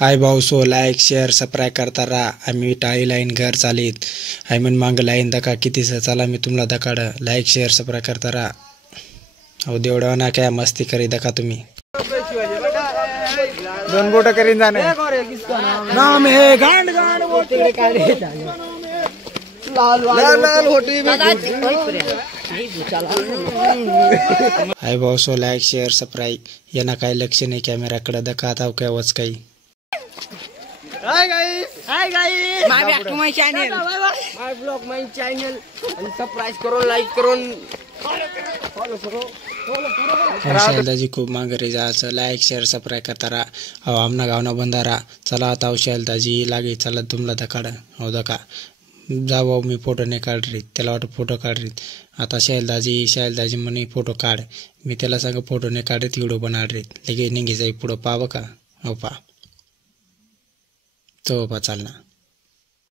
हाय भाऊ so like share subscribe करता राहा. आम्ही टाळी लाईन घर चालीत हाय मन मांग लाईन दका किती चला मी तुम्हाला दकाड लाईक शेअर सबस्क्राईब करता राहा. अहो देवडा ना काय मस्ती करी दका तुम्ही दोन बोट करीन जाणे नाम है गांड गांड बोटे काढे लाल लाल होटी हाय भाऊ सो लाईक शेअर सबस्क्राईब यांना काय लक्ष नाही कॅमेराकडे दका आता काय वच काही. Hi guys my back to my channel my blog my channel आणि सबस्क्राइब करो लाईक करून फॉलो करो शैलदाजी खूप मांगरे जायचं लाईक शेअर सबस्क्राईब करता राहा. अहो आमना गावना बंधारा चला आता शैलदाजी लागे चला तुम्हाला दकाड हो दका जा भाऊ मी फोटो नाही काढरीत त्याला वाटतं फोटो काढरीत आता शैलदाजी म्हणे फोटो काढ मी त्याला सांग फोटो नाही काढत व्हिडिओ बनाडरीत लगे निघे जाई पुढं पाव का हो पा तो पा चालना.